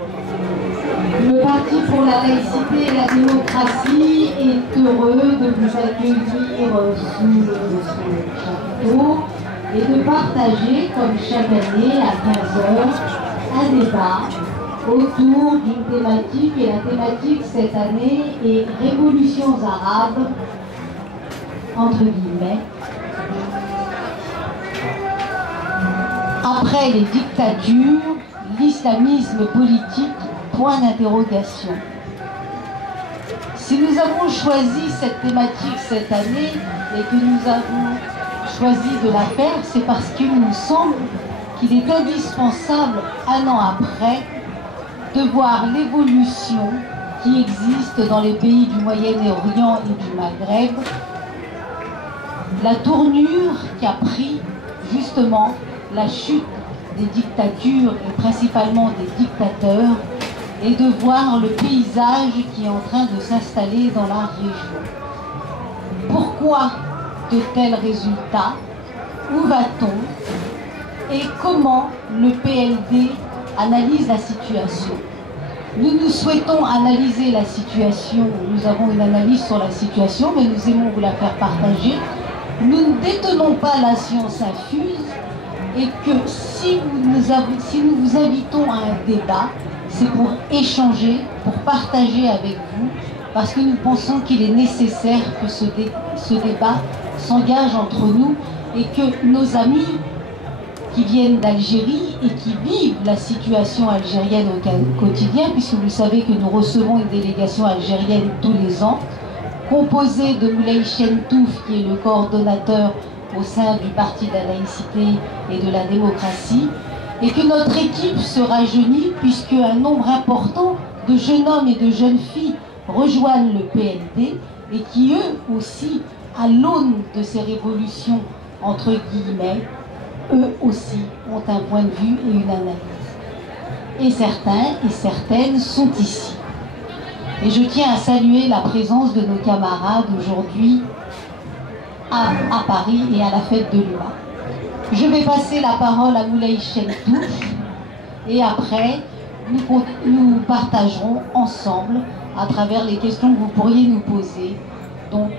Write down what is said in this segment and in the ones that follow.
Le Parti pour la laïcité et la démocratie est heureux de vous accueillir sous ce chapiteau et de partager, comme chaque année, à 15 h, un débat autour d'une thématique. Et la thématique cette année est Révolutions arabes, entre guillemets. Après les dictatures, l'islamisme politique, point d'interrogation. Si nous avons choisi cette thématique cette année et que nous avons choisi de la faire, c'est parce qu'il nous semble qu'il est indispensable, un an après, de voir l'évolution qui existe dans les pays du Moyen-Orient et du Maghreb, la tournure qui a pris justement la chute des dictatures et principalement des dictateurs, et de voir le paysage qui est en train de s'installer dans la région. Pourquoi de tels résultats? Où va-t-on? Et comment le PLD analyse la situation? Nous souhaitons analyser la situation, nous avons une analyse sur la situation, mais nous aimons vous la faire partager. Nous ne détenons pas la science infuse, et que si nous vous invitons à un débat, c'est pour échanger, pour partager avec vous, parce que nous pensons qu'il est nécessaire que ce débat s'engage entre nous et que nos amis qui viennent d'Algérie et qui vivent la situation algérienne au quotidien, puisque vous savez que nous recevons une délégation algérienne tous les ans, composée de Moulay Chentouf, qui est le coordonnateur au sein du Parti de la laïcité et de la démocratie, et que notre équipe se rajeunit puisque un nombre important de jeunes hommes et de jeunes filles rejoignent le PLD et qui eux aussi, à l'aune de ces révolutions entre guillemets, eux aussi ont un point de vue et une analyse. Et certains et certaines sont ici. Et je tiens à saluer la présence de nos camarades aujourd'hui à Paris et à la fête de l'UMA. Je vais passer la parole à Moulay Chentouf et après nous partagerons ensemble à travers les questions que vous pourriez nous poser, donc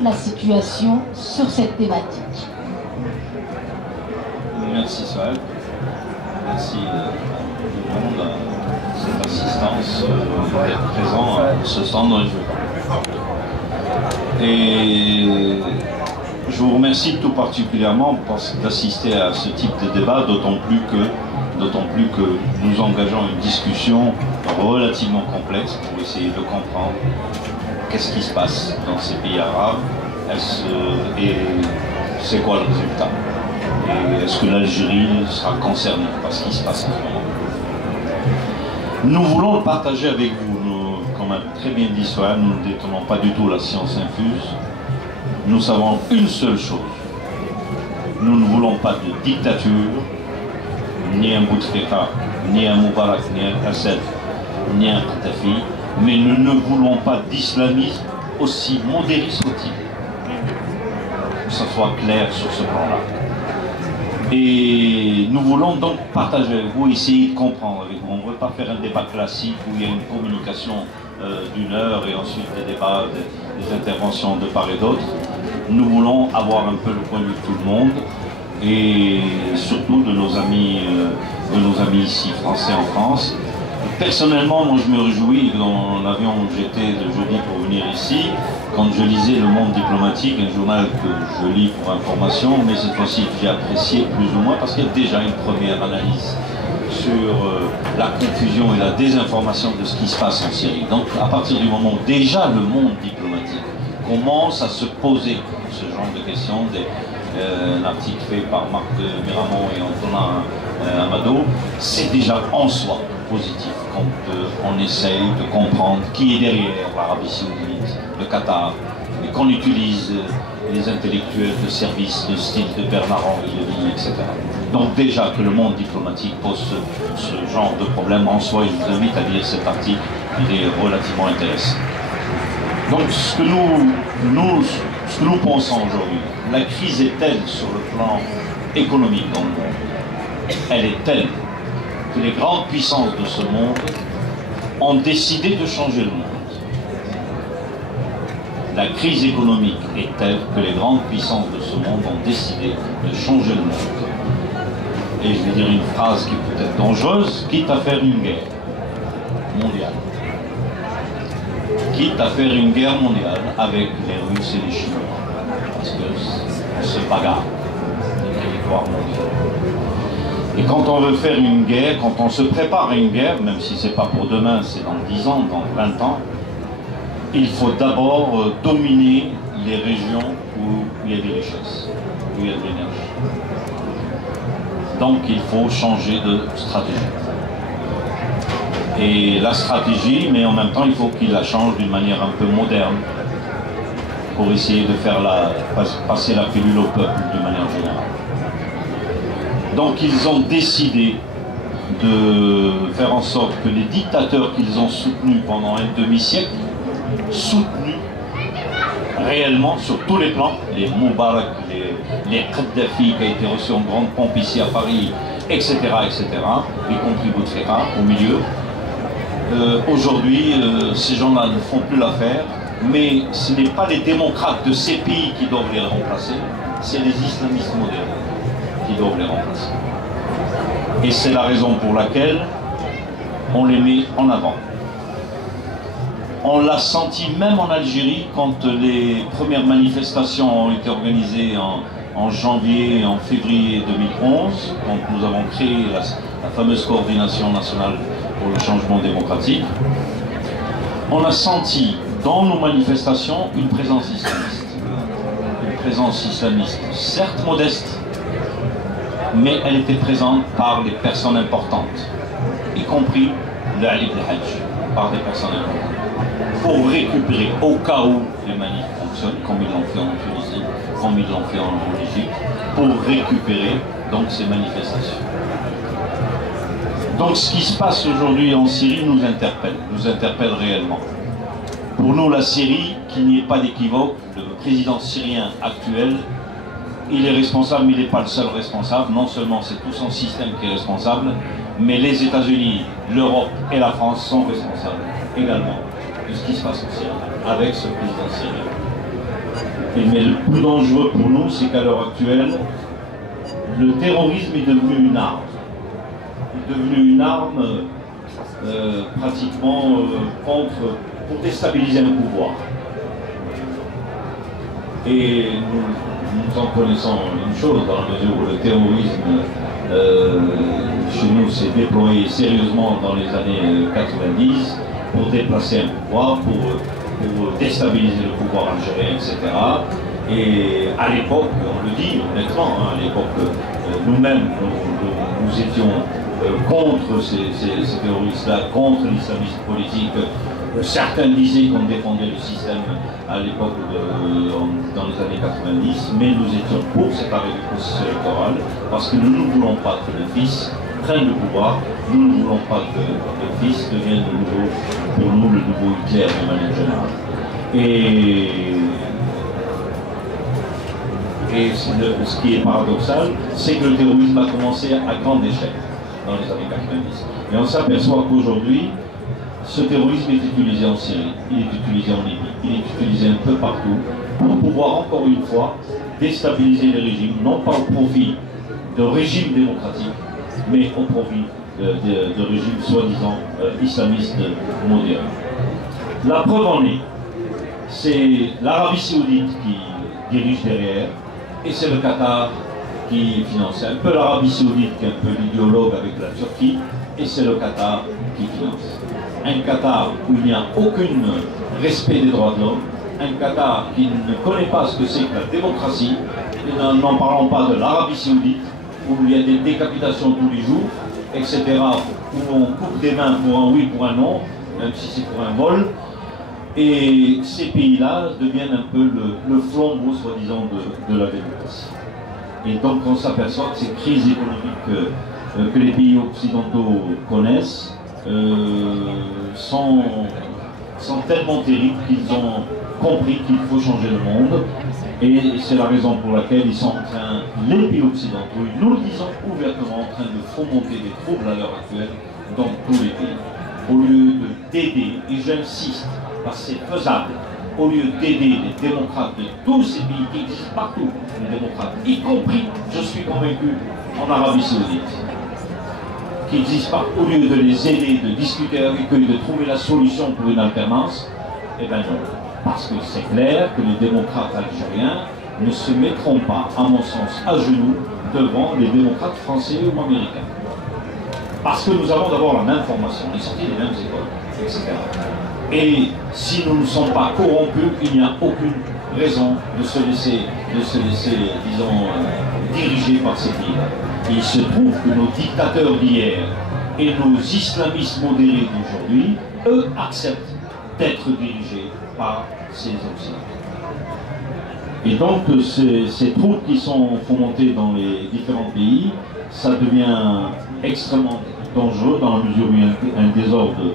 la situation sur cette thématique. Merci Sohaib, merci tout le monde à cette assistance, d'être présent à ce stand dont je veux parler. Et je vous remercie tout particulièrement d'assister à ce type de débat, d'autant plus que nous engageons une discussion relativement complexe pour essayer de comprendre qu'est-ce qui se passe dans ces pays arabes et c'est quoi le résultat. Et est-ce que l'Algérie sera concernée par ce qui se passe en ce moment? Nous voulons le partager avec vous. Comme a très bien dit Sohaib, nous ne détenons pas du tout la science infuse. Nous savons une seule chose. Nous ne voulons pas de dictature, ni un Bouteflika, ni un Moubarak, ni un Assad, ni un Kadhafi, mais nous ne voulons pas d'islamisme aussi modéré soit-il. Que ce soit clair sur ce plan-là. Et nous voulons donc partager avec vous, essayer de comprendre avec vous. On ne veut pas faire un débat classique où il y a une communication d'une heure et ensuite des débats, des interventions de part et d'autre. Nous voulons avoir un peu le point de vue de tout le monde et surtout de nos amis ici français en France. Personnellement, moi je me réjouis dans l'avion où j'étais de jeudi pour venir ici, quand je lisais Le Monde diplomatique, un journal que je lis pour information, mais cette fois-ci que j'ai apprécié plus ou moins parce qu'il y a déjà une première analyse sur la confusion et la désinformation de ce qui se passe en Syrie. Donc à partir du moment où déjà le monde diplomatique commence à se poser ce genre de questions, un article fait par Marc Miramont et Antonin Amado, c'est déjà en soi positif quand on essaye de comprendre qui est derrière l'Arabie Saoudite, le Qatar, et qu'on utilise les intellectuels de service de style de Bernard-Henri Lévy, etc. Donc déjà que le monde diplomatique pose ce genre de problème en soi, et je vous invite à lire cet article, il est relativement intéressant. Donc ce que nous pensons aujourd'hui, la crise est telle sur le plan économique dans le monde, elle est telle que les grandes puissances de ce monde ont décidé de changer le monde. La crise économique est telle que les grandes puissances de ce monde ont décidé de changer le monde. Et je vais dire une phrase qui peut être dangereuse, quitte à faire une guerre mondiale. Quitte à faire une guerre mondiale avec les Russes et les Chinois. Parce que se bagarre les territoires mondiaux. Et quand on veut faire une guerre, quand on se prépare à une guerre, même si c'est pas pour demain, c'est dans 10 ans, dans 20 ans, il faut d'abord dominer les régions où il y a des richesses, où il y a de l'énergie. Donc il faut changer de stratégie. Et la stratégie, mais en même temps, il faut qu'il la change d'une manière un peu moderne pour essayer de faire passer la pilule au peuple d'une manière générale. Donc ils ont décidé de faire en sorte que les dictateurs qu'ils ont soutenus pendant un demi-siècle, soutenus réellement sur tous les plans, les Moubarak, les Kadhafi qui a été reçu en grande pompe ici à Paris, etc., y compris Bouteflika au milieu. Aujourd'hui, ces gens-là ne font plus l'affaire, mais ce n'est pas les démocrates de ces pays qui doivent les remplacer, c'est les islamistes modernes qui doivent les remplacer. Et c'est la raison pour laquelle on les met en avant. On l'a senti même en Algérie quand les premières manifestations ont été organisées en janvier et en février 2011, quand nous avons créé la fameuse coordination nationale pour le changement démocratique. On a senti dans nos manifestations une présence islamiste. Une présence islamiste, certes modeste, mais elle était présente par des personnes importantes, y compris le Ali ibn Hajj, par des personnes importantes, pour récupérer, au cas où les manifs fonctionnent, comme ils l'ont fait en Tunisie, comme ils l'ont fait en Égypte, pour récupérer donc ces manifestations. Donc ce qui se passe aujourd'hui en Syrie nous interpelle réellement. Pour nous, la Syrie, qu'il n'y ait pas d'équivoque, le président syrien actuel, il est responsable, mais il n'est pas le seul responsable. Non seulement c'est tout son système qui est responsable, mais les États-Unis, l'Europe et la France sont responsables également de ce qui se passe en Syrie, avec ce président syrien. Mais le plus dangereux pour nous, c'est qu'à l'heure actuelle, le terrorisme est devenu une arme. Il est devenu une arme pratiquement pour déstabiliser le pouvoir. Et nous en connaissons une chose, dans la mesure où le terrorisme chez nous s'est déployé sérieusement dans les années 90 pour déplacer un pouvoir, pour déstabiliser le pouvoir algérien, etc. Et à l'époque, on le dit honnêtement, à l'époque, nous-mêmes, nous étions contre ces terroristes-là, contre l'islamisme politique. Certains disaient qu'on défendait le système à l'époque dans les années 90, mais nous étions pour cet arrêt du processus électoral parce que nous ne voulons pas que le fils prenne le pouvoir, nous ne voulons pas que le fils devienne pour nous le nouveau Hitler de manière générale. Et ce qui est paradoxal, c'est que le terrorisme a commencé à grande échelle dans les années 90. Et on s'aperçoit qu'aujourd'hui, ce terrorisme est utilisé en Syrie, il est utilisé en Libye, il est utilisé un peu partout pour pouvoir encore une fois déstabiliser les régimes, non pas au profit de régimes démocratiques, mais au profit de régimes soi-disant islamistes modernes. La preuve en est, c'est l'Arabie Saoudite qui dirige derrière, et c'est le Qatar qui finance. C'est un peu l'Arabie Saoudite qui est un peu l'idéologue avec la Turquie, et c'est le Qatar qui finance. Un Qatar où il n'y a aucun respect des droits de l'homme, un Qatar qui ne connaît pas ce que c'est que la démocratie, et n'en parlons pas de l'Arabie Saoudite, où il y a des décapitations tous les jours, etc., où on coupe des mains pour un oui, pour un non, même si c'est pour un vol. Et ces pays-là deviennent un peu le flambeau, soi-disant, de la démocratie. Et donc on s'aperçoit que ces crises économiques que les pays occidentaux connaissent sont tellement terribles qu'ils ont compris qu'il faut changer le monde. Et c'est la raison pour laquelle ils sont en train, les pays occidentaux, nous le disons ouvertement, en train de fomenter des troubles à l'heure actuelle dans tous les pays. Au lieu d'aider, et j'insiste, parce que c'est faisable, au lieu d'aider les démocrates de tous ces pays qui existent partout, les démocrates, y compris, je suis convaincu, en Arabie Saoudite, qui existent partout, au lieu de les aider, de discuter avec eux, de trouver la solution pour une alternance, eh bien non. Parce que c'est clair que les démocrates algériens ne se mettront pas, à mon sens, à genoux devant les démocrates français ou américains. Parce que nous avons d'abord la même formation, on est sortis des mêmes écoles, etc. Et si nous ne sommes pas corrompus, il n'y a aucune raison de se laisser disons, diriger par ces pays-là. Il se trouve que nos dictateurs d'hier et nos islamistes modérés d'aujourd'hui, eux, acceptent d'être dirigés par ces Occidentaux. Et donc, ces troupes qui sont fomentées dans les différents pays, ça devient extrêmement dangereux dans la mesure où il y a un désordre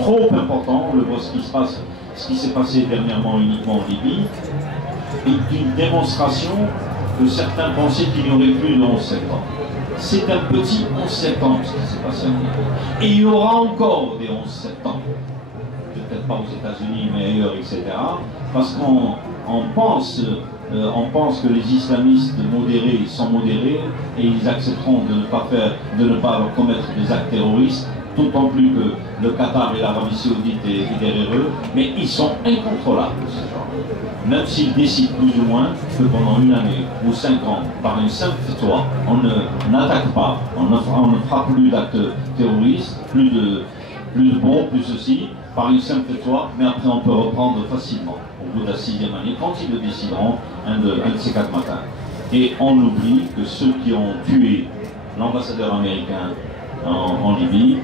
trop important. On le voit ce qui s'est passé dernièrement uniquement en Libye, est une démonstration que certains pensaient qu'il n'y aurait plus de 11 septembre. C'est un petit 11 septembre ce qui s'est passé en Libye. Et il y aura encore des 11 septembre. Peut-être pas aux États-Unis, mais ailleurs, etc. Parce qu'on pense que les islamistes modérés sont modérés et ils accepteront de ne pas commettre des actes terroristes, d'autant plus que le Qatar et l'Arabie Saoudite est derrière eux, mais ils sont incontrôlables, ce genre. Même s'ils décident plus ou moins que pendant une année ou 5 ans, par une simple loi, on n'attaque pas, on ne fera plus d'actes terroristes, plus de bombes, plus ceci, par une simple loi, mais après on peut reprendre facilement, au bout de la 6e année, quand ils le décideront, un de ces 4 matins. Et on oublie que ceux qui ont tué l'ambassadeur américain en Libye,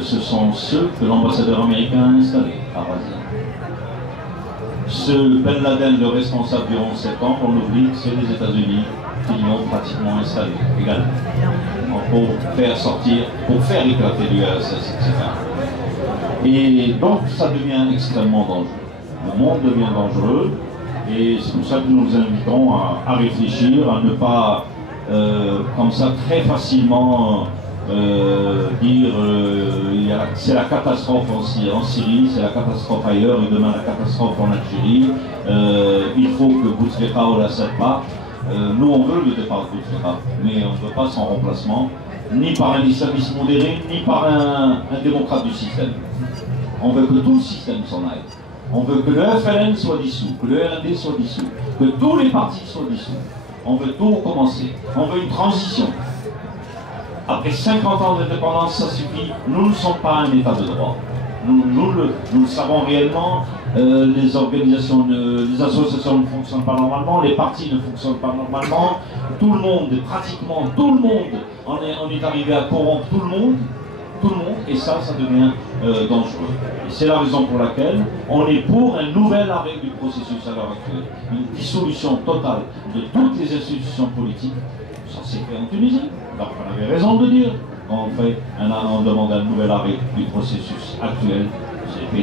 ce sont ceux que l'ambassadeur américain a installés à Razia. Ce Ben Laden, le responsable du 11 septembre, on oublie que c'est les États-Unis qui l'ont pratiquement installé également. Pour faire sortir, pour faire éclater l'URSS, etc. Et donc ça devient extrêmement dangereux. Le monde devient dangereux et c'est pour ça que nous nous invitons à réfléchir, à ne pas comme ça très facilement dire c'est la catastrophe en Syrie, c'est la catastrophe ailleurs et demain la catastrophe en Algérie. Il faut que Bouteflika ou Assad parte. Nous on veut le départ de Bouteflika, mais on ne veut pas son remplacement, ni par un islamiste modéré, ni par un démocrate du système. On veut que tout le système s'en aille. On veut que le FLN soit dissous, que le RND soit dissous, que tous les partis soient dissous. On veut tout recommencer. On veut une transition. Après 50 ans d'indépendance, ça suffit. Nous ne sommes pas un état de droit. Nous le savons réellement. Les organisations, les associations ne fonctionnent pas normalement, les partis ne fonctionnent pas normalement. Tout le monde, pratiquement tout le monde, on est arrivé à corrompre tout le monde, et ça devient dangereux. Et c'est la raison pour laquelle on est pour un nouvel arrêt du processus à l'heure actuelle. Une dissolution totale de toutes les institutions politiques. Ça s'est fait en Tunisie. Donc on avait raison de dire on demande un nouvel arrêt du processus actuel. C'est plus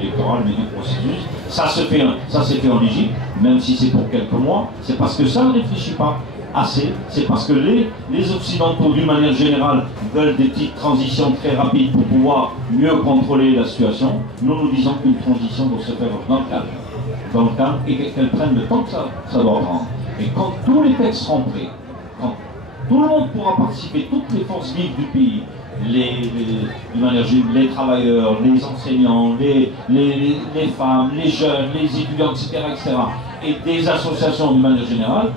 électoral, mais du processus. Ça s'est fait en Égypte, même si c'est pour quelques mois. C'est parce que ça ne réfléchit pas assez. C'est parce que les Occidentaux, d'une manière générale, veulent des petites transitions très rapides pour pouvoir mieux contrôler la situation. Nous disons qu'une transition doit se faire dans le calme, et qu'elle prenne le temps que ça doit prendre. Et quand tous les textes seront prêts, quand tout le monde pourra participer, toutes les forces vives du pays, les travailleurs, les enseignants, les femmes, les jeunes, les étudiants, etc., et des associations d'une manière générale,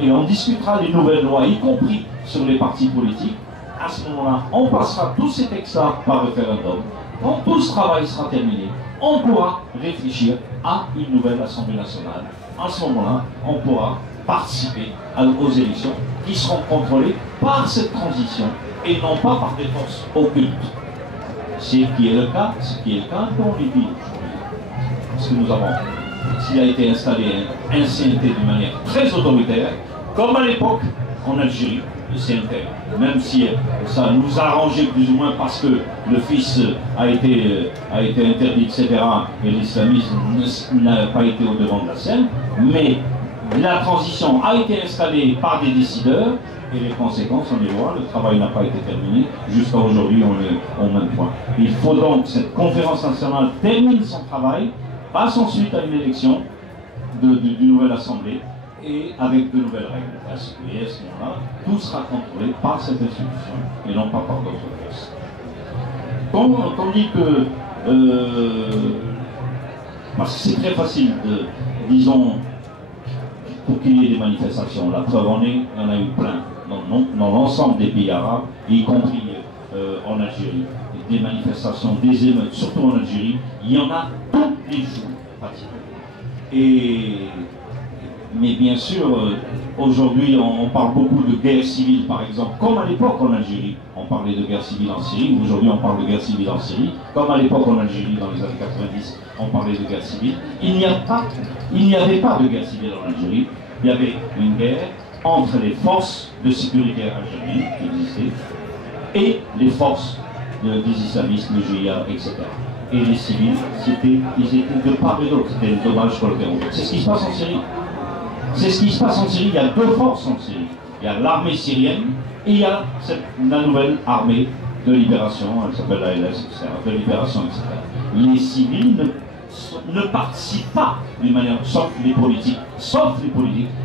et on discutera des nouvelles lois, y compris sur les partis politiques. À ce moment-là, on passera tous ces textes-là par référendum. Quand tout ce travail sera terminé, on pourra réfléchir à une nouvelle Assemblée nationale. À ce moment-là, on pourra participer aux élections qui seront contrôlées par cette transition et non pas par des forces occultes. Ce qui est le cas en Libye aujourd'hui. Parce que nous avons, s'il a été installé un CNT d'une manière très autoritaire, comme à l'époque en Algérie, de CNT, même si ça nous a arrangé plus ou moins parce que le fils a été interdit, etc., et l'islamisme n'a pas été au devant de la scène, mais la transition a été installée par des décideurs, et les conséquences, on les voit, le travail n'a pas été terminé, jusqu'à aujourd'hui on est au même point. Il faut donc que cette conférence nationale termine son travail, passe ensuite à une élection d'une nouvelle assemblée, et avec de nouvelles règles. À ce moment-là, tout sera contrôlé par cette institution et non pas par d'autres forces. On dit que parce que c'est très facile de, disons, pour qu'il y ait des manifestations. La preuve en est, il y en a eu plein dans l'ensemble des pays arabes, y compris en Algérie. Des manifestations, des émeutes, surtout en Algérie, il y en a tous les jours, pratiquement. Mais bien sûr, aujourd'hui, on parle beaucoup de guerre civile, par exemple, comme à l'époque en Algérie. On parlait de guerre civile en Syrie, aujourd'hui on parle de guerre civile en Syrie, comme à l'époque en Algérie, dans les années 90, on parlait de guerre civile. Il n'y avait pas de guerre civile en Algérie, il y avait une guerre entre les forces de sécurité algériennes qui existaient et les forces des islamistes, le GIA, etc. Et les civils, ils étaient de part et d'autre, c'était le dommage collatéraux. C'est ce qui se passe en Syrie. C'est ce qui se passe en Syrie. Il y a deux forces en Syrie. Il y a l'armée syrienne et il y a la nouvelle armée de libération, elle s'appelle la LS, etc., de libération, etc. Les civils ne participent pas d'une manière, sauf les politiques,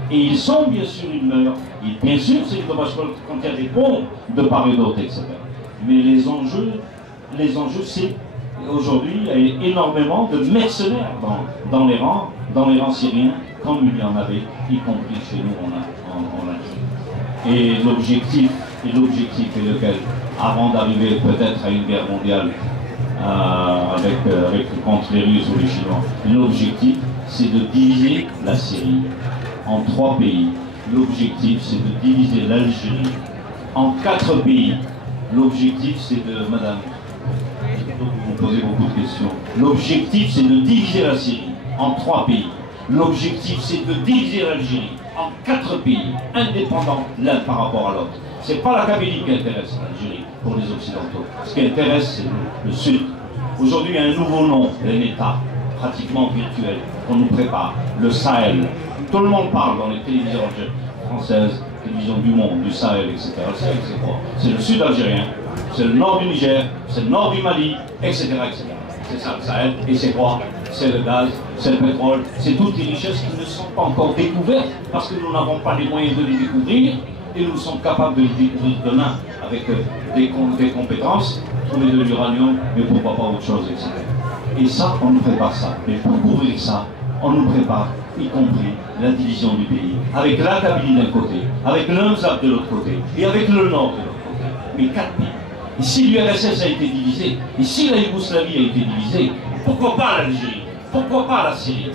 et ils sont bien sûr, ils meurent, et bien sûr c'est le dommage quand il y a des bombes de part et d'autre, etc. Mais les enjeux c'est aujourd'hui il y a énormément de mercenaires dans les rangs syriens, comme il y en avait, y compris chez nous en Algérie. Et l'objectif est lequel? Avant d'arriver peut-être à une guerre mondiale contre les Russes ou les Chinois, l'objectif c'est de diviser la Syrie en 3 pays. L'objectif c'est de diviser l'Algérie en 4 pays. L'objectif c'est de, madame, vous me posez beaucoup de questions. L'objectif c'est de diviser la Syrie en 3 pays. L'objectif c'est de diviser l'Algérie en 4 pays, indépendants l'un par rapport à l'autre. C'est pas la Kabylie qui intéresse l'Algérie pour les Occidentaux. Ce qui intéresse, c'est le Sud. Aujourd'hui, il y a un nouveau nom d'un État, pratiquement virtuel, qu'on nous prépare, le Sahel. Tout le monde parle dans les télévisions françaises, télévisions du monde, du Sahel, etc. Le Sahel, c'est quoi? C'est le Sud algérien, c'est le nord du Niger, c'est le nord du Mali, etc. etc. C'est ça le Sahel, et c'est quoi? C'est le gaz, c'est le pétrole, c'est toutes les richesses qui ne sont pas encore découvertes, parce que nous n'avons pas les moyens de les découvrir, et nous sommes capables de les découvrir demain avec des compétences, trouver de l'uranium, mais pourquoi pas autre chose, etc. Et ça, on nous prépare ça. Mais pour couvrir ça, on nous prépare, y compris la division du pays, avec la Kabylie d'un côté, avec l'Unzab de l'autre côté, et avec le Nord de l'autre côté. Mais 4 pays. Et si l'URSS a été divisée, et si la Yougoslavie a été divisée, pourquoi pas l'Algérie? Pourquoi pas la Syrie?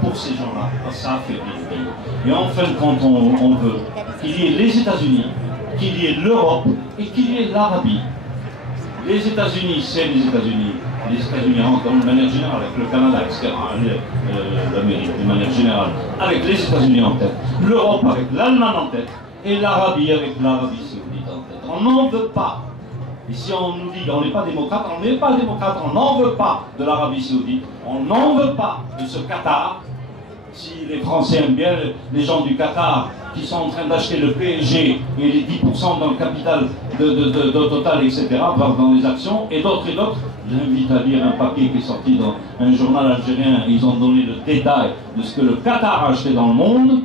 Pour ces gens-là, ça affaiblit le pays. Et en fin de compte, on veut qu'il y ait les États-Unis, qu'il y ait l'Europe et qu'il y ait l'Arabie. Les États-Unis, c'est les États-Unis. Les États-Unis, de manière générale, avec le Canada, etc., l'Amérique, de manière générale, avec les États-Unis en tête, l'Europe avec l'Allemagne en tête, et l'Arabie avec l'Arabie saoudite en tête. On n'en veut pas. Et si on nous dit qu'on n'est pas démocrate, on n'est pas démocrate, on n'en veut pas de l'Arabie saoudite, on n'en veut pas de ce Qatar. Si les Français aiment bien les gens du Qatar qui sont en train d'acheter le PSG et les 10% dans le capital de Total, etc., dans les actions, et d'autres, j'invite à lire un papier qui est sorti dans un journal algérien, et ils ont donné le détail de ce que le Qatar a acheté dans le monde.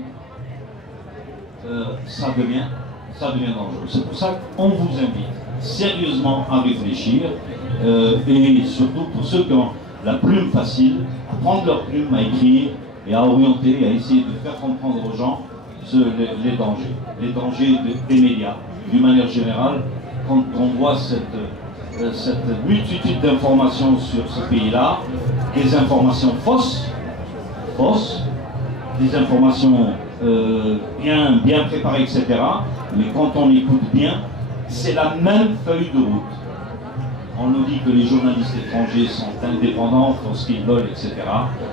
Ça devient dangereux. C'est pour ça qu'on vous invite sérieusement à réfléchir, et surtout pour ceux qui ont la plume facile, à prendre leur plume, à écrire et à orienter, à essayer de faire comprendre aux gens les dangers des médias. D'une manière générale, quand on voit cette multitude d'informations sur ce pays-là, des informations fausses, des informations bien préparées, etc., mais quand on écoute bien, c'est la même feuille de route. On nous dit que les journalistes étrangers sont indépendants, font ce qu'ils veulent, etc.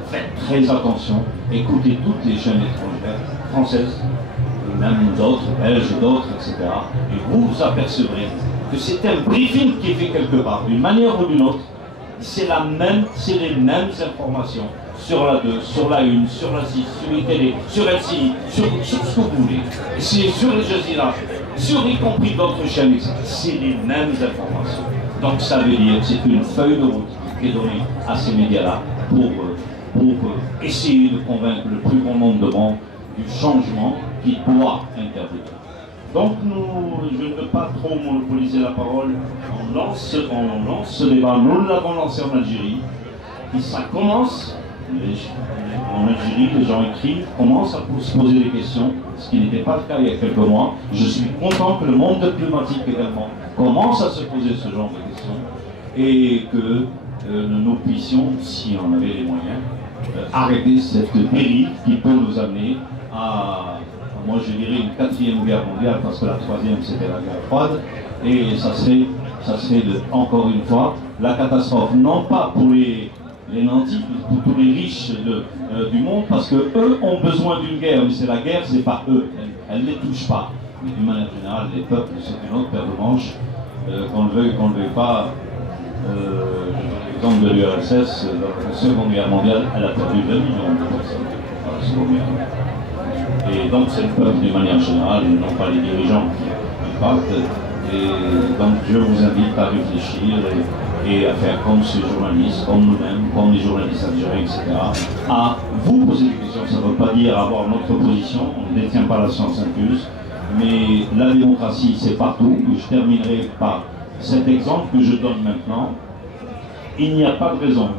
Faites très attention, écoutez toutes les chaînes étrangères, françaises, et même d'autres, Belges, d'autres, etc. Et vous vous apercevrez que c'est un briefing qui est fait quelque part, d'une manière ou d'une autre. C'est les mêmes informations sur la 2, sur la 1, sur la 6, sur les télé, sur LCI, sur ce que vous voulez. C'est sur les Jazeera, sur y compris d'autres chaînes, etc. C'est les mêmes informations. Donc ça veut dire que c'est une feuille de route qui est donnée à ces médias-là pour essayer de convaincre le plus grand nombre de monde du changement qui doit intervenir. Donc je ne veux pas trop monopoliser la parole, on lance ce débat, nous l'avons lancé en Algérie, et ça commence, en Algérie les gens écrivent, commencent à se poser des questions, ce qui n'était pas le cas il y a quelques mois. Je suis content que le monde diplomatique également commence à se poser ce genre de questions, et que nous puissions, si on avait les moyens, arrêter cette dérive qui peut nous amener à, moi je dirais, une 4e guerre mondiale, parce que la 3e c'était la guerre froide, et ça serait encore une fois la catastrophe, non pas pour les nantis, pour tous les riches du monde, parce que eux ont besoin d'une guerre, mais c'est la guerre, c'est pas eux, elle ne les touche pas. Mais d'une manière générale, les peuples, c'est une autre paire de manches, qu'on le veuille ou qu'on ne le veuille pas. L'exemple de l'URSS, dans la Seconde Guerre mondiale, elle a perdu 20 millions de personnes dans la Seconde Guerre mondiale. Et donc c'est le peuple d'une manière générale, et non pas les dirigeants qui partent. Et donc je vous invite à réfléchir et à faire comme ces journalistes, comme nous-mêmes, comme les journalistes algériens, etc. À vous poser des questions. Ça ne veut pas dire avoir notre position, on ne détient pas la science infuse, mais la démocratie c'est partout. Et je terminerai par cet exemple que je donne maintenant. Il n'y a pas de raison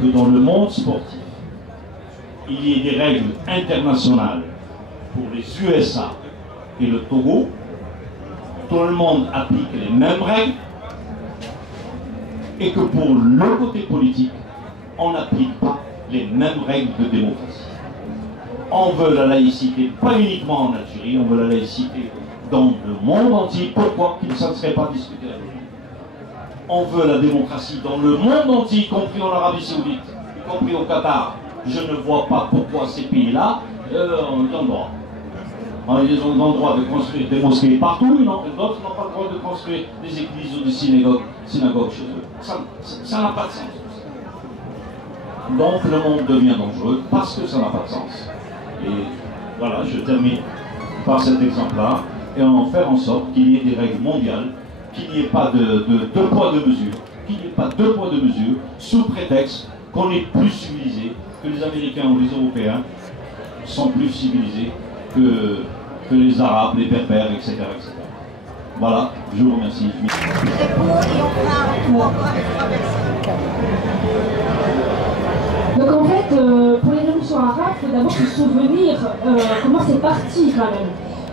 que dans le monde sportif, il y ait des règles internationales pour les USA et le Togo. Tout le monde applique les mêmes règles, et que pour le côté politique, on n'applique pas les mêmes règles de démocratie. On veut la laïcité, pas uniquement en Algérie, on veut la laïcité dans le monde entier. Pourquoi ça ne serait pas discuté avec nous? On veut la démocratie dans le monde entier, y compris en Arabie Saoudite, y compris au Qatar. Je ne vois pas pourquoi ces pays-là ont le droit. Ils ont le droit de construire des mosquées partout, d'autres n'ont pas le droit de construire des églises ou des synagogues chez eux. Ça n'a pas de sens. Donc le monde devient dangereux parce que ça n'a pas de sens. Et voilà, je termine par cet exemple-là, et en faire en sorte qu'il y ait des règles mondiales, qu'il n'y ait pas de deux poids, deux mesures, qu'il n'y ait pas deux poids, deux mesures, sous prétexte qu'on est plus civilisé, que les Américains ou les Européens sont plus civilisés que les Arabes, les Berbères, etc., etc. Voilà, je vous remercie. Donc en fait, pour les révolutions arabes, il faut d'abord se souvenir comment c'est parti quand même.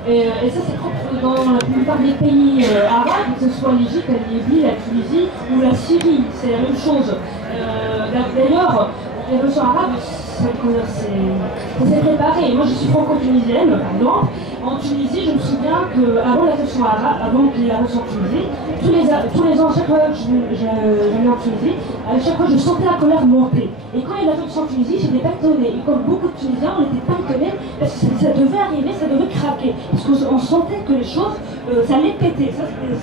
Et ça c'est propre dans la plupart des pays arabes, que ce soit l'Égypte, la Libye, la Tunisie ou la Syrie, c'est la même chose. D'ailleurs, les révolutions arabes, ça s'est préparé. Moi je suis franco-tunisienne, par exemple. En Tunisie, je me souviens qu'avant la révolution arabe, avant qu'il y ait la révolution en Tunisie, tous les ans, chaque fois que j'allais en Tunisie, à chaque fois je sentais la colère monter. Et quand il y a la révolution en Tunisie, j'étais pas étonnée. Et comme beaucoup de Tunisiens, on n'était pas étonnés parce que ça devait arriver, ça devait craquer. Parce qu'on sentait que les choses, ça allait péter.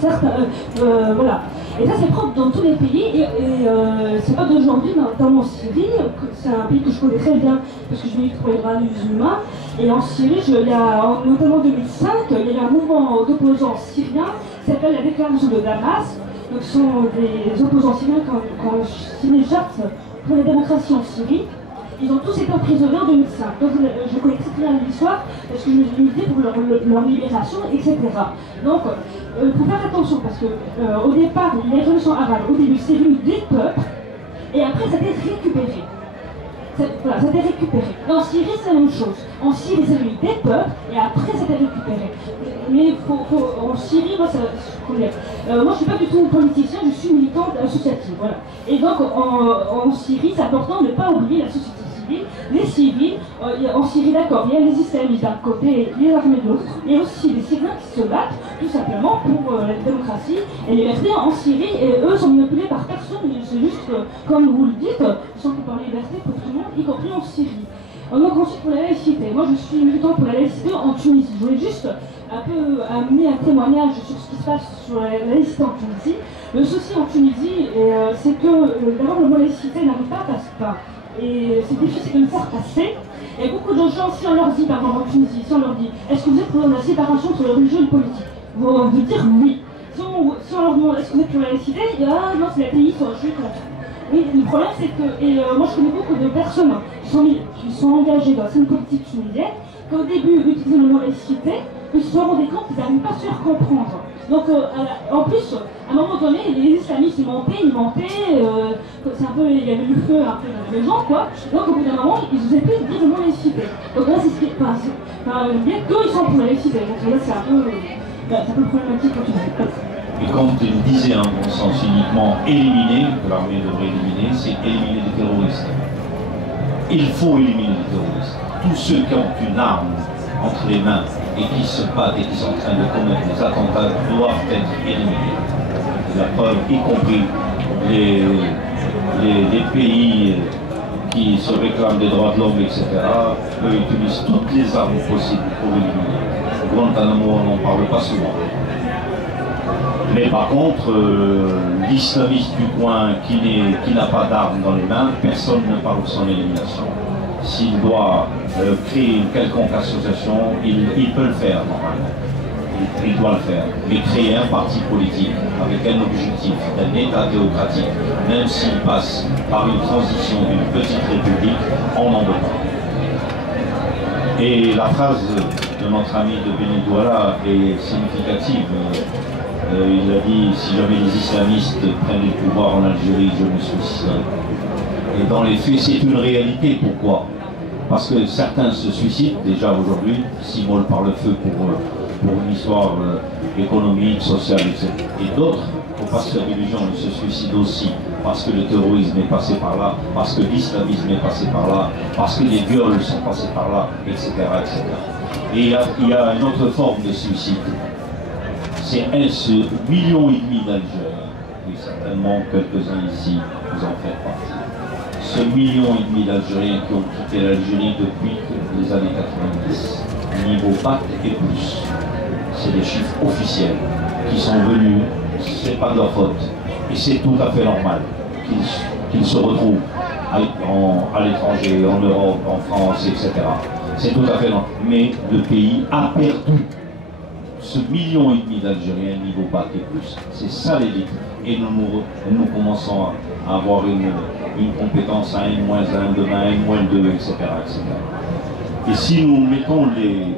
Ça, voilà. Et ça, c'est propre dans tous les pays. Et c'est pas d'aujourd'hui, notamment en Syrie. C'est un pays que je connais très bien parce que je milite pour les droits musulmans. Et en Syrie, notamment en 2005, il y a eu un mouvement d'opposants syriens qui s'appelle la déclaration de Damas. Donc, ce sont des opposants syriens qui ont signé charte pour la démocratie en Syrie. Ils ont tous été emprisonnés en 2005. Donc je connais très bien l'histoire parce que je me suis milité pour leur libération, etc. Donc, il faut faire attention parce que au départ, les révolutions arabes, au début, c'est venu des peuples et après, ça a été récupéré. Voilà, ça a été récupéré. En Syrie, c'est la même chose. En Syrie, c'est venu des peuples et après, ça a été récupéré. Mais en Syrie, moi, moi, je suis pas du tout politicien, je suis militante associative. Voilà. Et donc, en Syrie, c'est important de ne pas oublier la société civile, les civils. En Syrie, d'accord, il y a les islamistes d'un côté, les armées de l'autre, et aussi les Syriens qui se battent tout simplement pour la démocratie et les libertés en Syrie. Et eux sont manipulés par personne, c'est juste, comme vous le dites, ils sont pour la liberté pour tout le monde, y compris en Syrie. Donc ensuite pour la laïcité, moi je suis militant pour la laïcité en Tunisie. Je voulais juste un peu amener un témoignage sur ce qui se passe sur la laïcité en Tunisie. Le souci en Tunisie, c'est que d'abord le mot laïcité n'arrive pas à passer. Et c'est difficile de le faire passer. Et beaucoup de gens, si on leur dit, par exemple en Tunisie, si on leur dit est-ce que vous êtes pour la séparation entre le religieux et le politique, vont vous dire oui. Si on leur demande est-ce que vous êtes pour la laïcité, ils disent ah non, c'est l'athéisme, je suis contre. Oui, le problème c'est que, moi je connais beaucoup de personnes qui sont engagées dans la scène politique tunisienne, qu'au début utilisaient le mot laïcité, ils se rendaient compte qu'ils n'arrivaient pas à se faire comprendre. Donc en plus, à un moment donné, les islamistes ils mentaient, c'est un peu, il y avait du feu un peu dans la maison, quoi. Donc au bout d'un moment, ils osaient plus dire le mot laïcité. Donc là, c'est ce qui est passé. Bien qu'ils sont pour la laïcité, donc là c'est un peu problématique quand tu dis. Et comme il disait en bon sens uniquement éliminer, que l'armée devrait éliminer, c'est éliminer les terroristes. Il faut éliminer les terroristes. Tous ceux qui ont une arme entre les mains et qui se battent et qui sont en train de commettre des attentats doivent être éliminés. La preuve, y compris les pays qui se réclament des droits de l'homme, etc., eux utilisent toutes les armes possibles pour éliminer. Guantanamo, on n'en parle pas souvent. Mais par contre, l'islamiste du coin qui n'a pas d'armes dans les mains, personne ne parle de son élimination. S'il doit créer une quelconque association, il peut le faire normalement. Il doit le faire. Mais créer un parti politique avec un objectif d'un État théocratique, même s'il passe par une transition d'une petite république, on n'en veut pas. Et la phrase de notre ami de Benedouala est significative. Il a dit, si jamais les islamistes prennent le pouvoir en Algérie, je me suiciderai. Et dans les faits, c'est une réalité. Pourquoi? Parce que certains se suicident déjà aujourd'hui, s'immolent par le feu pour une histoire économique, sociale, etc. Et d'autres, parce que la religion, ils se suicident aussi, parce que le terrorisme est passé par là, parce que l'islamisme est passé par là, parce que les viols sont passés par là, etc. etc. Et il y a une autre forme de suicide. C'est ce 1,5 million d'Algériens, et certainement quelques-uns ici, vous en faites partie. Ce 1,5 million d'Algériens qui ont quitté l'Algérie depuis les années 90, niveau bac et plus. C'est des chiffres officiels qui sont venus, c'est pas de leur faute. Et c'est tout à fait normal qu'ils se retrouvent à l'étranger, en Europe, en France, etc. C'est tout à fait normal. Mais le pays a perdu ce 1,5 million d'Algériens niveau bac et plus. C'est ça l'élite. Et nous commençons à avoir une compétence à N-1, demain N-2, etc., etc. Et si nous mettons les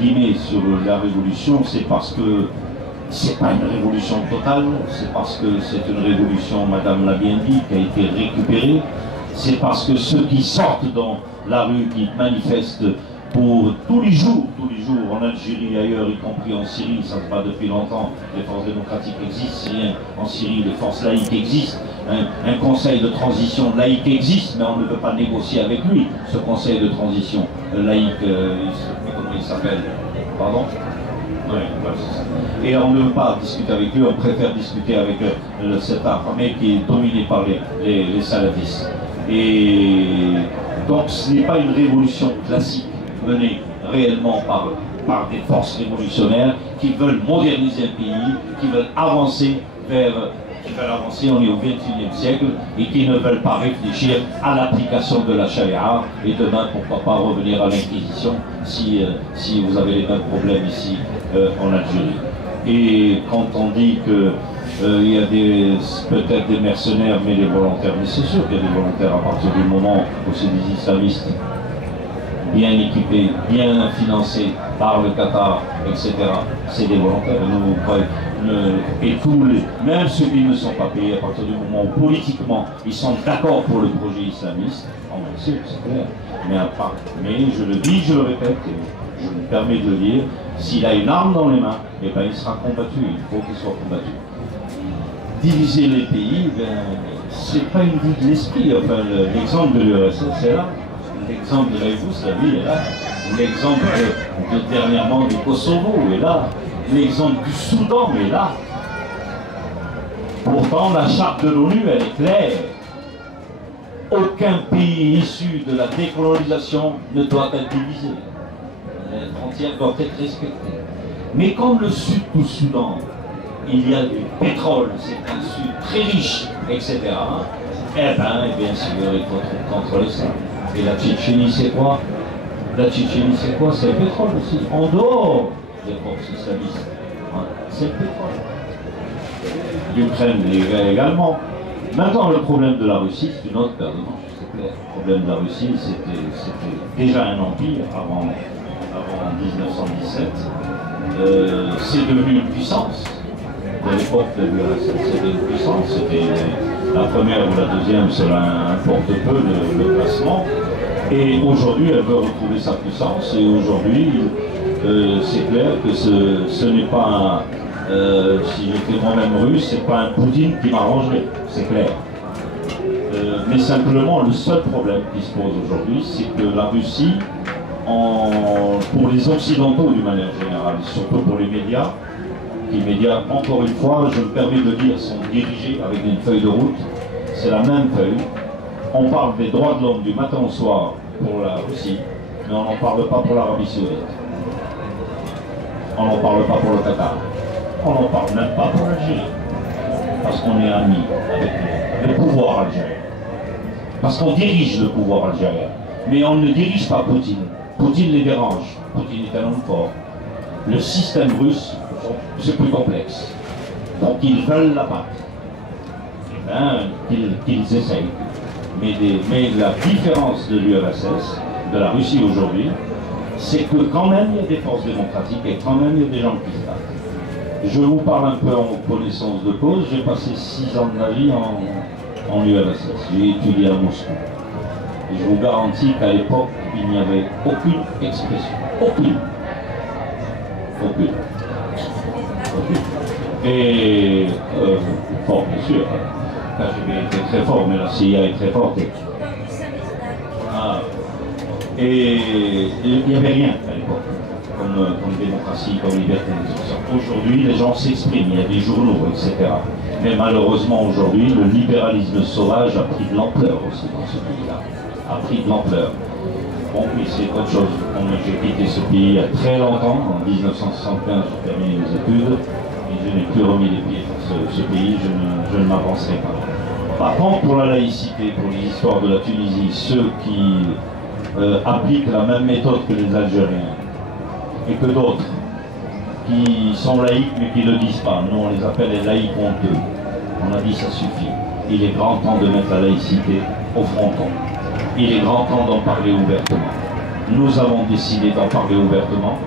guillemets sur la révolution, c'est parce que c'est pas une révolution totale, c'est parce que c'est une révolution, Madame l'a bien dit, qui a été récupérée. C'est parce que ceux qui sortent dans la rue, qui manifestent pour tous les jours en Algérie et ailleurs, y compris en Syrie, ça se bat depuis longtemps, les forces démocratiques existent, syriens en Syrie, les forces laïques existent, un conseil de transition laïque existe, mais on ne peut pas négocier avec lui, ce conseil de transition laïque, comment il s'appelle? Pardon? Oui, c'est ça. Et on ne veut pas discuter avec lui, on préfère discuter avec cette armée qui est dominée par les salafistes. Et donc ce n'est pas une révolution classique menée réellement par des forces révolutionnaires qui veulent moderniser un pays, qui veulent avancer on est au XXIe siècle, et qui ne veulent pas réfléchir à l'application de la charia, et demain pourquoi pas revenir à l'inquisition si vous avez les mêmes problèmes ici en Algérie. Et quand on dit que il y a peut-être des mercenaires, mais des volontaires, mais c'est sûr qu'il y a des volontaires à partir du moment où c'est des islamistes bien équipés, bien financés par le Qatar, etc. C'est des volontaires. Et même ceux qui ne sont pas payés, à partir du moment où politiquement ils sont d'accord pour le projet islamiste, c'est clair. Mais je le dis, je le répète, et je me permets de le dire, s'il a une arme dans les mains, eh ben, il sera combattu, il faut qu'il soit combattu. Diviser les pays, c'est pas une vue de l'esprit. Enfin, l'exemple de l'URSS, c'est là. L'exemple de la Yougoslavie est là. L'exemple dernièrement du Kosovo est là. L'exemple du Soudan est là. Pourtant, la charte de l'ONU, elle est claire. Aucun pays issu de la décolonisation ne doit être divisé. Les frontières doivent être respectées. Mais comme le sud du Soudan, il y a du pétrole, c'est un sud très riche, etc., eh bien sûr, il faut contrôler ça. Et la Tchétchénie, c'est quoi? La Tchétchénie, c'est quoi? C'est le pétrole aussi. En dehors des forces islamistes, c'est le pétrole. L'Ukraine également. Maintenant, le problème de la Russie, c'est une autre paire de manches. Le problème de la Russie, c'était déjà un empire avant 1917. C'est devenu une puissance. À l'époque de l'URSS, c'était une puissance. C'était la première ou la deuxième, cela importe peu le classement. Et aujourd'hui, elle veut retrouver sa puissance. Et aujourd'hui, c'est clair que ce n'est pas si j'étais moi-même russe, c'est pas un Poutine qui m'arrangerait, c'est clair. Mais simplement, le seul problème qui se pose aujourd'hui, c'est que la Russie, pour les Occidentaux d'une manière générale, surtout pour les médias, encore une fois, je me permets de dire, sont dirigés avec une feuille de route, c'est la même feuille. On parle des droits de l'homme du matin au soir pour la Russie, mais on n'en parle pas pour l'Arabie Saoudite. On n'en parle pas pour le Qatar. On n'en parle même pas pour l'Algérie, parce qu'on est amis avec le pouvoir algérien, parce qu'on dirige le pouvoir algérien, mais on ne dirige pas Poutine. Poutine les dérange, Poutine est un homme fort. Le système russe, c'est plus complexe, donc ils veulent la battre, qu'ils essayent. Mais la différence de l'URSS, de la Russie aujourd'hui, c'est que quand même il y a des forces démocratiques et quand même il y a des gens qui se battent. Je vous parle un peu en connaissance de cause. J'ai passé 6 ans de ma vie en URSS. J'ai étudié à Moscou. Et je vous garantis qu'à l'époque, il n'y avait aucune expression. Aucune. Et, fort, bien sûr. KGB était très fort, mais la CIA est très forte. Et il n'y avait rien à l'époque. Comme démocratie, comme liberté d'expression. Aujourd'hui, les gens s'expriment, il y a des journaux, etc. Mais malheureusement, aujourd'hui, le libéralisme sauvage a pris de l'ampleur aussi dans ce pays-là. A pris de l'ampleur. Bon, mais c'est autre chose. J'ai quitté ce pays il y a très longtemps. En 1975, j'ai terminé mes études. Et je n'ai plus remis les pieds dans ce pays. Je ne m'avancerai pas. Par contre, pour la laïcité, pour les histoires de la Tunisie, ceux qui appliquent la même méthode que les Algériens, et que d'autres qui sont laïcs mais qui ne le disent pas. Nous on les appelle les laïcs honteux. On a dit ça suffit. Il est grand temps de mettre la laïcité au fronton. Il est grand temps d'en parler ouvertement. Nous avons décidé d'en parler ouvertement,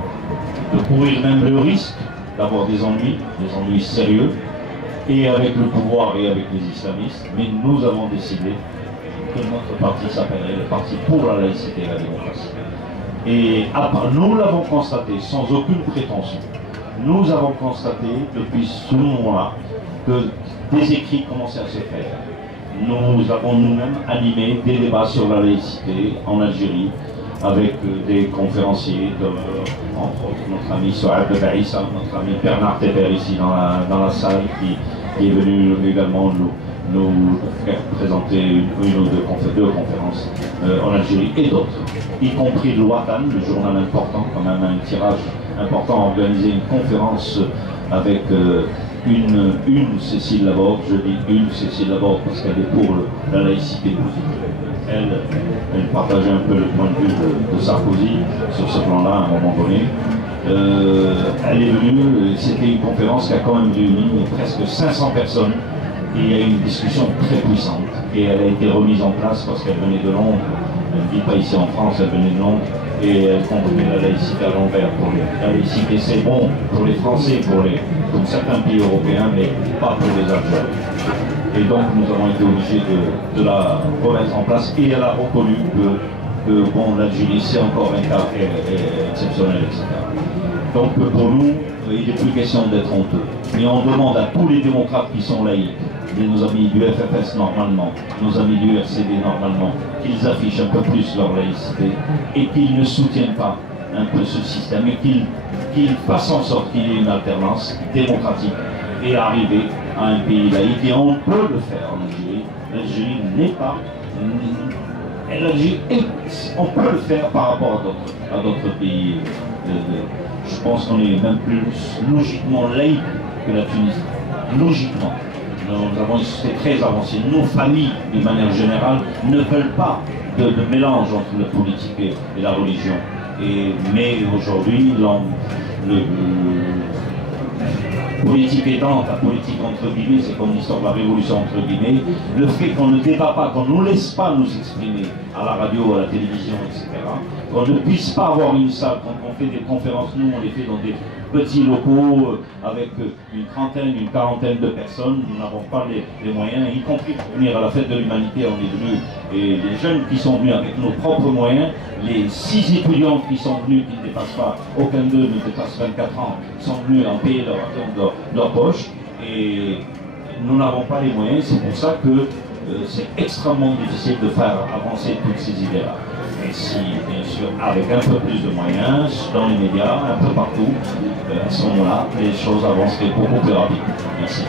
de courir même le risque d'avoir des ennuis sérieux, et avec le pouvoir et avec les islamistes, mais nous avons décidé que notre parti s'appellerait le Parti pour la laïcité et la démocratie. Et nous l'avons constaté sans aucune prétention. Nous avons constaté depuis ce moment-là que des écrits commençaient à se faire. Nous avons nous-mêmes animé des débats sur la laïcité en Algérie avec des conférenciers, entre autres notre ami Souad Baïssa, notre ami Bernard Teber ici dans la salle qui est venu également nous faire présenter une ou deux conférences en Algérie et d'autres, y compris le Watan, le journal important, quand même un tirage important, a organisé une conférence avec une Cécile Laborde, je dis une Cécile Laborde parce qu'elle est pour la laïcité positive. Elle partageait un peu le point de vue de Sarkozy sur ce plan-là à un moment donné. Elle est venue, c'était une conférence qui a quand même réuni presque 500 personnes. Et il y a eu une discussion très puissante et elle a été remise en place parce qu'elle venait de Londres, elle ne vit pas ici en France, elle venait de Londres et elle comprenait la laïcité à l'envers. La laïcité c'est bon pour les Français, pour certains pays européens, mais pas pour les Algériens. Et donc nous avons été obligés de la remettre en place et elle a reconnu que bon, l'Algérie c'est encore un cas exceptionnel, etc. Donc pour nous, il n'est plus question d'être honteux. Mais on demande à tous les démocrates qui sont laïcs, nos amis du FFS normalement, nos amis du RCD normalement, qu'ils affichent un peu plus leur laïcité et qu'ils ne soutiennent pas un peu ce système et qu'ils fassent en sorte qu'il y ait une alternance démocratique et arriver à un pays laïque. Et on peut le faire en Algérie. L'Algérie n'est pas on peut le faire par rapport à d'autres pays. Je pense qu'on est même plus logiquement laïque que la Tunisie. Logiquement. Nous avons une société très avancée. Nos familles, d'une manière générale, ne veulent pas de mélange entre la politique et la religion. Mais aujourd'hui, politique étant, la politique entre guillemets, c'est comme l'histoire de la révolution entre guillemets, le fait qu'on ne débat pas, qu'on ne nous laisse pas nous exprimer à la radio, à la télévision, etc., qu'on ne puisse pas avoir une salle, quand on fait des conférences, nous on les fait dans des petits locaux avec une trentaine, une quarantaine de personnes, nous n'avons pas les moyens, y compris pour venir à la fête de l'humanité, on est venus, et les jeunes qui sont venus avec nos propres moyens, les 6 étudiants qui sont venus, qui ne dépassent pas, aucun d'eux ne dépasse 24 ans, sont venus en payer leur poche, et nous n'avons pas les moyens, c'est pour ça que c'est extrêmement difficile de faire avancer toutes ces idées-là. Et si, bien sûr, avec un peu plus de moyens, dans les médias, un peu partout, à ce moment-là, les choses avanceraient beaucoup plus rapidement. Merci.